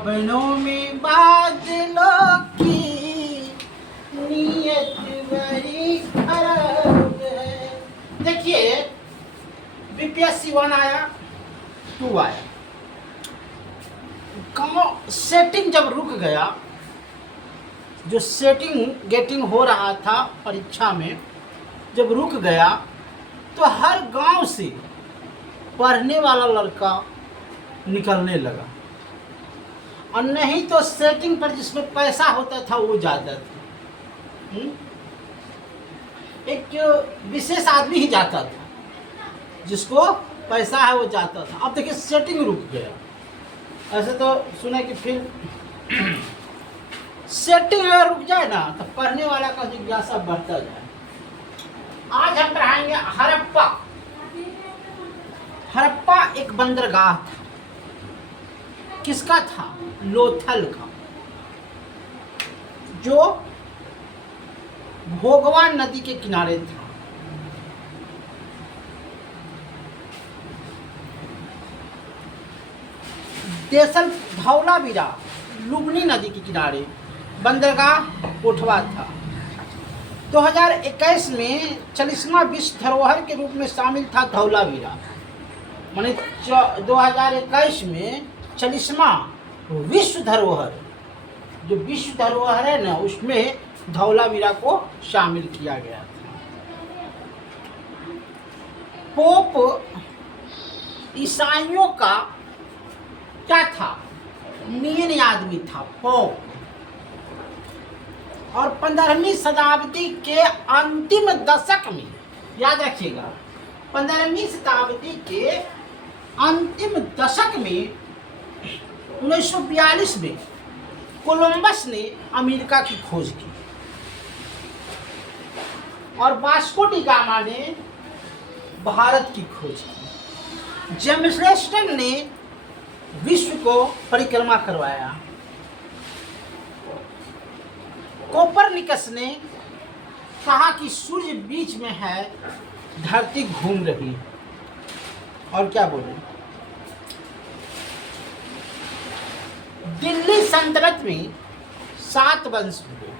सपनों में बादलों की नीयत बड़ी खराब है। देखिए, बीपीएससी 1 आया, 2 आया, गाँव सेटिंग जब रुक गया, जो सेटिंग गेटिंग हो रहा था परीक्षा में जब रुक गया, तो हर गांव से पढ़ने वाला लड़का निकलने लगा, और नहीं तो सेटिंग पर जिसमें पैसा होता था वो जाता था। एक विशेष आदमी ही जाता था, जिसको पैसा है वो जाता था। अब देखिए सेटिंग रुक गया। ऐसे तो सुने कि फिर सेटिंग अगर रुक जाए ना तो पढ़ने वाला का जिज्ञासा बढ़ता जाए। आज हम पढ़ाएंगे हड़प्पा। हड़प्पा एक बंदरगाह था। किसका था? लोथल का, जो भोगवान नदी के किनारे था। देसल धौलावीरा लुबनी नदी के किनारे बंदरगाह कोठवा था। 2021 में 40वां विश्व धरोहर के रूप में शामिल था धौलावीरा। माने 2021 में 40वां विश्व धरोहर, जो विश्व धरोहर है ना, उसमें धौलावीरा को शामिल किया गया था। पोप ईसाइयों का क्या था? मेन आदमी था पोप। और 15वीं शताब्दी के अंतिम दशक में, याद रखिएगा, 15वीं शताब्दी के अंतिम दशक में 1942 में कोलंबस ने अमेरिका की खोज की, और वास्को डी गामा ने भारत की खोज की। जेम्स वेस्टन ने विश्व को परिक्रमा करवाया। कोपरनिकस ने कहा कि सूर्य बीच में है, धरती घूम रही। और क्या बोले? दिल्ली सल्तनत में 7 वंश हुए,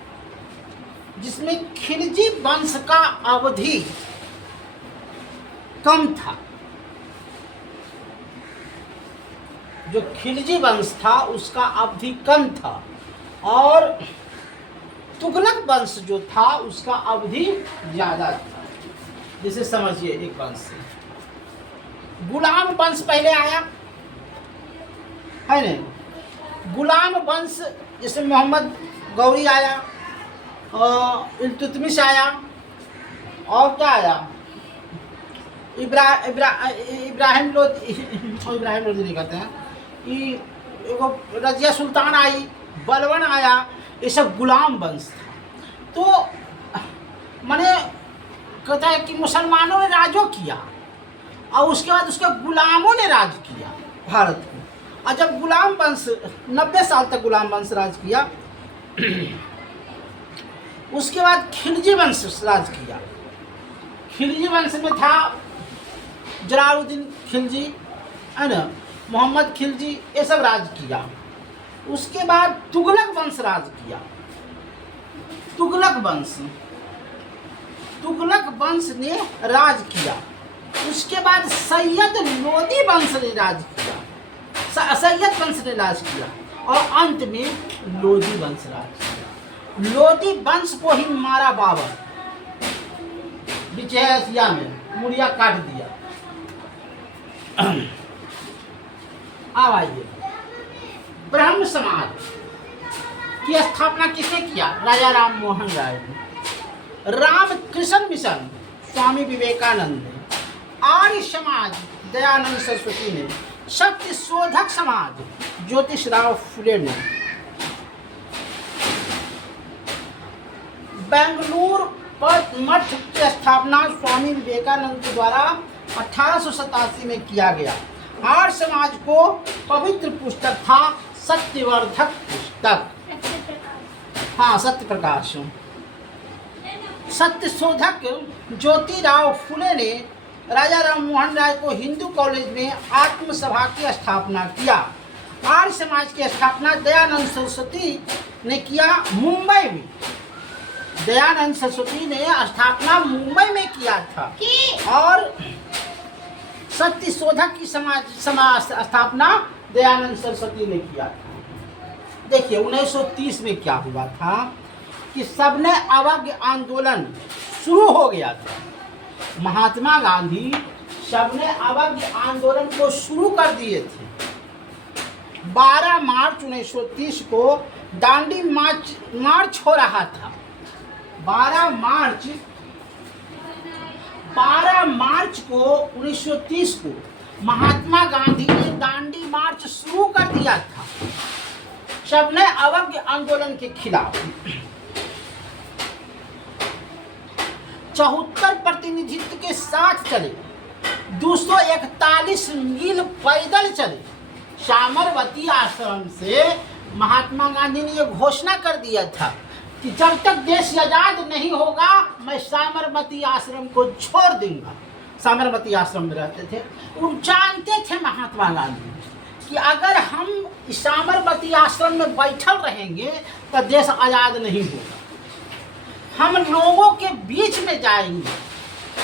जिसमें खिलजी वंश का अवधि कम था। जो खिलजी वंश था उसका अवधि कम था, और तुगलक वंश जो था उसका अवधि ज्यादा था। जिसे समझिए, एक वंश से गुलाम वंश पहले आया है ना। गुलाम वंश जैसे मोहम्मद गौरी आया, इल्तुतमिश आया, और क्या आया? इब्राहिम लोधी नहीं कहते हैं, रजिया सुल्तान आई, बलवन आया। ये सब गुलाम वंश था। तो माने कहता है कि मुसलमानों ने राजो किया, और उसके बाद उसके गुलामों ने राज किया भारत को। और जब गुलाम वंश 90 साल तक गुलाम वंश राज किया, उसके बाद खिलजी वंश राज किया। खिलजी वंश में था जलालुद्दीन खिलजी, है ना, मोहम्मद खिलजी, ये सब राज किया। उसके बाद तुगलक वंश राज किया। तुगलक वंश ने राज किया। उसके बाद सैयद लोदी वंश ने राज किया। सैयद वंश ने राज किया, और अंत में लोदी वंश राज किया। लोदी वंश को ही मारा बाबर, विजयसिया में मुड़िया काट दिया। अब आइए, ब्रह्म समाज की स्थापना किसने किया? राजा राम मोहन राय ने। रामकृष्ण मिशन स्वामी विवेकानंद ने। आर्य समाज दयानंद सरस्वती ने। सत्य शोधक समाज ज्योतिषराव फुले ने। बेंगलुरु मठ की स्थापना स्वामी विवेकानंद के द्वारा 1887 में किया गया। आर्य समाज को पवित्र पुस्तक था सत्यवर्धक पुस्तक, हाँ, सत्य प्रकाश। सत्य शोधक ज्योतिराव फुले ने राजा राम मोहन राय को हिंदू कॉलेज में आत्म सभा की स्थापना किया। आर्य समाज की स्थापना दयानंद सरस्वती ने किया मुंबई में। दयानंद सरस्वती ने स्थापना मुंबई में किया था और सत्य शोधक की समाज स्थापना दयानंद सरस्वती ने किया था। देखिए 1930 में क्या हुआ था कि सबने अवज्ञ आंदोलन शुरू हो गया था। महात्मा गांधी सबने अवज्ञ आंदोलन को शुरू कर दिए थे। 12 मार्च 1930 को दांडी मार्च हो रहा था। 12 मार्च को 1930 को महात्मा गांधी ने दांडी मार्च शुरू कर दिया था सबने अवज्ञ आंदोलन के खिलाफ। 74 प्रतिनिधित्व के साथ चले, 241 मील पैदल चले। साबरमती आश्रम से महात्मा गांधी ने यह घोषणा कर दिया था कि जब तक देश आजाद नहीं होगा मैं साबरमती आश्रम को छोड़ दूंगा। साबरमती आश्रम में रहते थे। वो जानते थे महात्मा गांधी कि अगर हम साबरमती आश्रम में बैठल रहेंगे तो देश आजाद नहीं होगा। हम लोगों के बीच में जाएंगे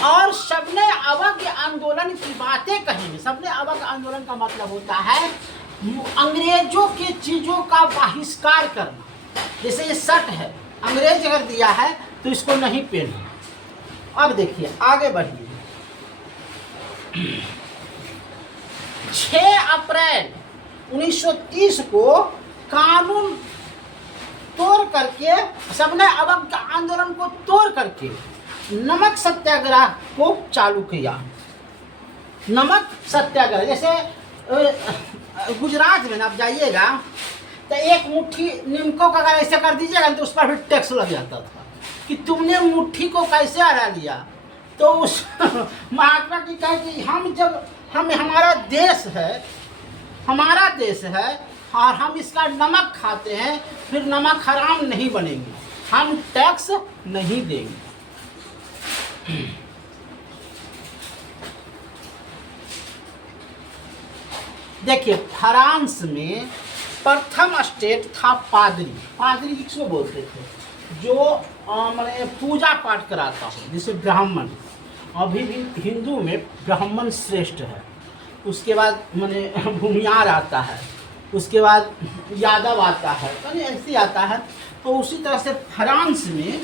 और सबने अवज्ञ आंदोलन की बातें कहेंगे। सबने अवज्ञ आंदोलन का मतलब होता है अंग्रेजों के चीज़ों का बहिष्कार करना। जैसे ये शर्ट है, अंग्रेज अगर दिया है तो इसको नहीं पहनना। अब देखिए आगे बढ़िए। 6 अप्रैल 1930 को कानून तोड़ करके सबने अवज्ञ आंदोलन को तोड़ करके नमक सत्याग्रह को चालू किया। नमक सत्याग्रह जैसे गुजरात में आप जाइएगा तो एक मुट्ठी नीमकों का अगर ऐसे कर दीजिएगा तो उस पर भी टैक्स लग जाता था कि तुमने मुट्ठी को कैसे हरा लिया। तो उस महात्मा की कहे कि हमारा देश है और हम इसका नमक खाते हैं, फिर नमक हराम नहीं बनेंगे, हम टैक्स नहीं देंगे। देखिए फ्रांस में प्रथम स्टेट था पादरी किसको बोलते थे, जो मैंने पूजा पाठ कराता हो, जैसे ब्राह्मण। अभी भी हिंदू में ब्राह्मण श्रेष्ठ है, उसके बाद मैंने भूमियार आता है, उसके बाद यादव आता है, यानी ऐसे आता है। तो उसी तरह से फ्रांस में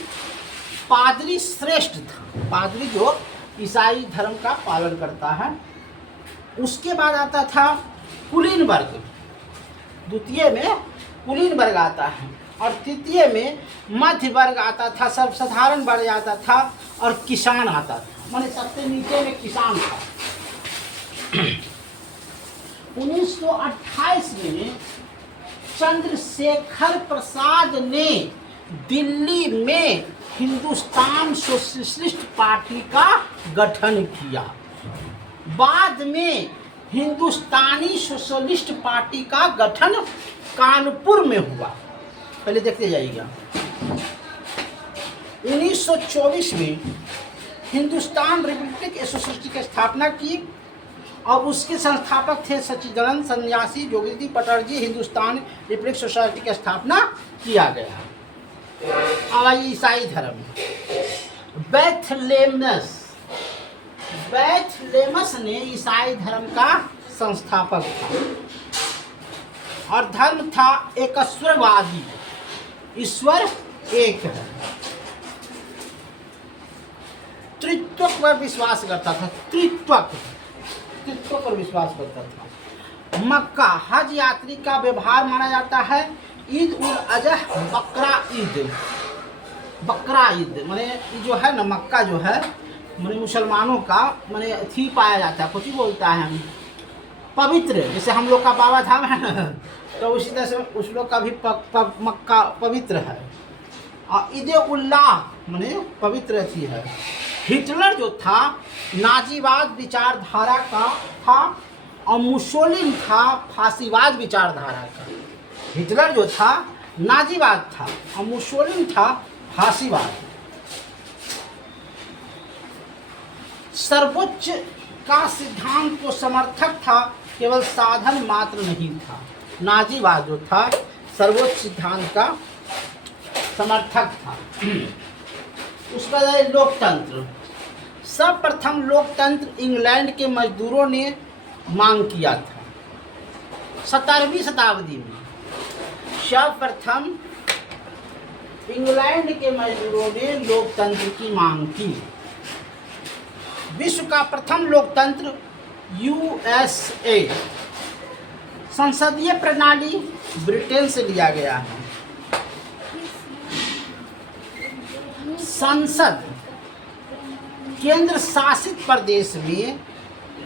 पादरी श्रेष्ठ था, पादरी जो ईसाई धर्म का पालन करता है। उसके बाद आता था कुलीन वर्ग, द्वितीय में कुलीन वर्ग आता है और तृतीय में मध्य वर्ग आता था, सब साधारण वर्ग आता था और किसान आता था, माने सबसे नीचे में किसान था। 1928 में चंद्रशेखर प्रसाद ने दिल्ली में हिंदुस्तान सोशलिस्ट पार्टी का गठन किया। बाद में हिंदुस्तानी सोशलिस्ट पार्टी का गठन कानपुर में हुआ। पहले देखते जाइएगा। 1924 में हिंदुस्तान रिपब्लिक सोसाइटी की स्थापना की और उसके संस्थापक थे सच्चिदानंद सन्यासी जोगीजी पटर्जी। हिंदुस्तान रिपब्लिक सोसाइटी की स्थापना किया गया। अब ईसाई धर्म, बैथलेमस ने ईसाई धर्म का संस्थापक था और धर्म था एकस्वरवादी, ईश्वर एक है। त्रित्व पर विश्वास करता था, त्रित्व पर विश्वास करता था। मक्का हज यात्री का व्यवहार माना जाता है। ईद उल अजहा बकरा ईद माने जो है ना, मक्का जो है माने मुसलमानों का माने थी पाया जाता है, कुछ ही बोलता है पवित्र, जैसे हम लोग का बाबा धाम है ना, तो उसी तरह से उस लोग का भी मक्का पवित्र है। और ईद उल्लाह माने पवित्र थी है। हिटलर जो था नाजीवाद विचारधारा का था और मुसोलिन था फांसीवाद विचारधारा का। हिटलर जो था नाजीवाद था और मुसोलिन था फांसीवाद। सर्वोच्च का सिद्धांत को समर्थक था, केवल साधन मात्र नहीं था। नाजीवाद जो था सर्वोच्च सिद्धांत का समर्थक था। उसके बाद है लोकतंत्र। सर्वप्रथम लोकतंत्र इंग्लैंड के मजदूरों ने मांग किया था 17वीं शताब्दी में। सर्वप्रथम इंग्लैंड के मजदूरों ने लोकतंत्र की मांग की। विश्व का प्रथम लोकतंत्र यूएसए। संसदीय प्रणाली ब्रिटेन से लिया गया है। संसद केंद्र शासित प्रदेश में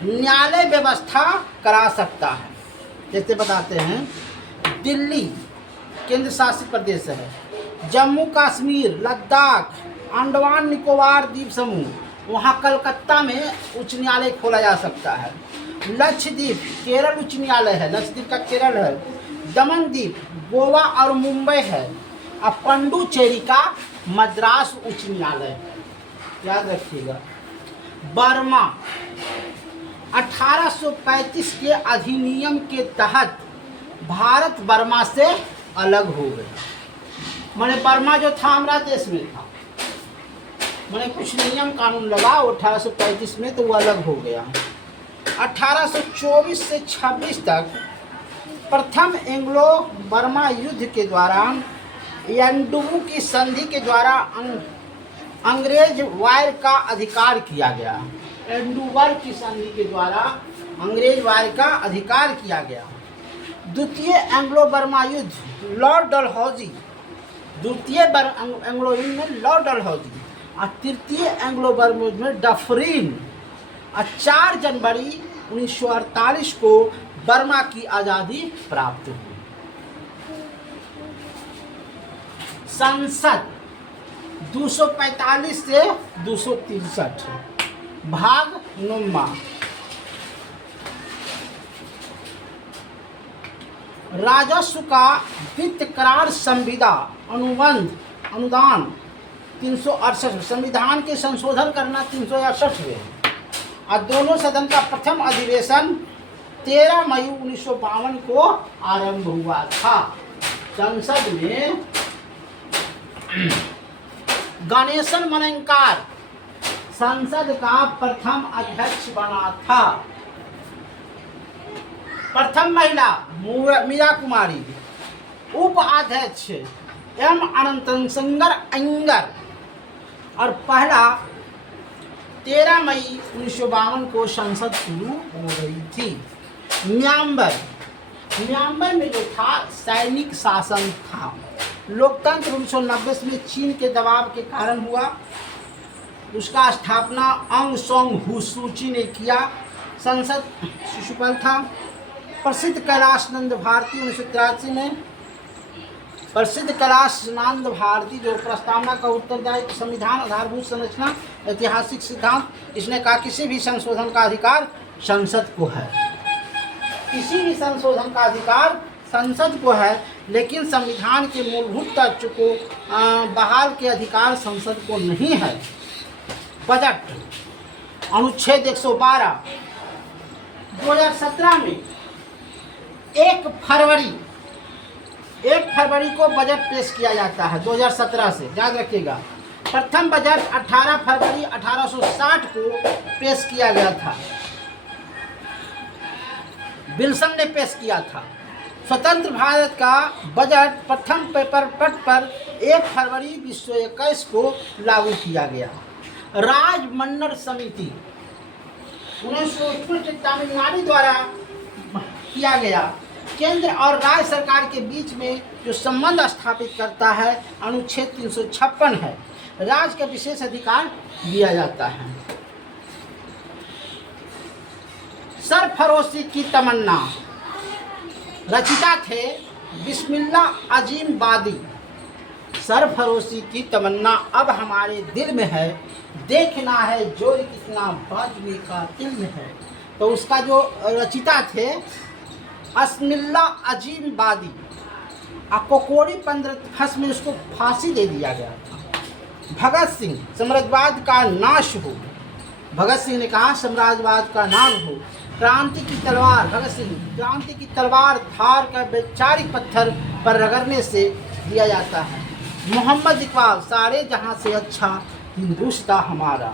न्यायालय व्यवस्था करा सकता है। जैसे बताते हैं, दिल्ली केंद्र शासित प्रदेश है, जम्मू कश्मीर, लद्दाख, अंडमान निकोबार द्वीप समूह, वहाँ कलकत्ता में उच्च न्यायालय खोला जा सकता है। लक्षद्वीप केरल उच्च न्यायालय है, लक्षद्वीप का केरल है। दमनद्वीप गोवा और मुंबई है। और पुडुचेरी का मद्रास उच्च न्यायालय है, याद रखिएगा। बर्मा 1835 के अधिनियम के तहत भारत बर्मा से अलग हो गया। माने बर्मा जो था हमारा देश में था, मैंने कुछ नियम कानून लगा 1835 में, तो वो अलग हो गया। 1824 से 26 तक प्रथम एंग्लो बर्मा युद्ध के दौरान एंडुबू की संधि के द्वारा अंग्रेज वायर का अधिकार किया गया। एंडुबर की संधि के द्वारा अंग्रेज वायर का अधिकार किया गया। द्वितीय एंग्लो बर्मा युद्ध लॉर्ड डलहौजी, द्वितीय एंग्लो युद्ध में लॉर्ड डलहौजी और तृतीय एंग्लो बर्मा युद्ध में डफरिन। और 4 जनवरी 1948 को बर्मा की आज़ादी प्राप्त हुई। संसद 245 से 263 भाग नुमा। राजस्व का वित्त करार संविदा अनुबंध अनुदान 368। संविधान के संशोधन करना 368 और दोनों सदन का प्रथम अधिवेशन 13 मई 1952 को आरंभ हुआ था। संसद में गणेशन मनंकार संसद का प्रथम अध्यक्ष बना था। प्रथम महिला मीरा कुमारी, उपाध्यक्ष एम अनंतशंकर अयंगर और पहला 13 मई 1952 को संसद शुरू हो रही थी। म्यांमार में जो था सैनिक शासन था। लोकतंत्र 1990 में चीन के दबाव के कारण हुआ। उसका स्थापना अंग सोंग सूची ने किया। संसद शिशुपाल था। प्रसिद्ध कैलाश नंद भारती 1983 में। प्रसिद्ध कैलाश नंद भारती जो प्रस्तावना का उत्तरदायित्व, संविधान, आधारभूत संरचना, ऐतिहासिक सिद्धांत, इसने कहा किसी भी संशोधन का अधिकार संसद को है। किसी भी संशोधन का अधिकार संसद को है, लेकिन संविधान के मूलभूत तत्व को बहाल के अधिकार संसद को नहीं है। बजट अनुच्छेद 112 2017 में 1 फरवरी को बजट पेश किया जाता है 2017 से, याद रखिएगा। प्रथम बजट 18 फरवरी 1860 को पेश किया गया था। विल्सन ने पेश किया था। स्वतंत्र भारत का बजट प्रथम पेपर पट पर 1 फरवरी 1921 को लागू किया गया। राजमन्नर समिति 1961 तमिलनाडु द्वारा किया गया। केंद्र और राज्य सरकार के बीच में जो संबंध स्थापित करता है अनुच्छेद 356 है। राज्य का विशेष अधिकार दिया जाता है। सरफरोशी की तमन्ना रचिता थे बिस्मिल्लाह अजीम बादी। सरफरोशी की तमन्ना अब हमारे दिल में है, देखना है जोर कितना बाजने का दिल में है। तो उसका जो रचिता थे बिस्मिल्लाह अजीम बादी। कोकोड़ी 15 में उसको फांसी दे दिया गया था। भगत सिंह साम्राज्यवाद का नाश हो। भगत सिंह ने कहा साम्राज्यवाद का नाश हो। क्रांति की तलवार भगत सिंह, क्रांति की तलवार धार का वैचारिक पत्थर पर रगड़ने से दिया जाता है। मोहम्मद इकबाल, सारे जहां से अच्छा हिंदुस्तान हमारा।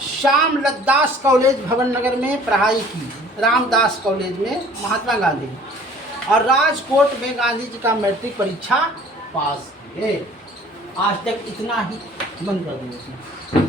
श्याम लद्दास कॉलेज भवन नगर में पढ़ाई की, रामदास कॉलेज में महात्मा गांधी, और राजकोट में गांधी जी का मैट्रिक परीक्षा पास किए। आज तक इतना ही बंद कर दिया।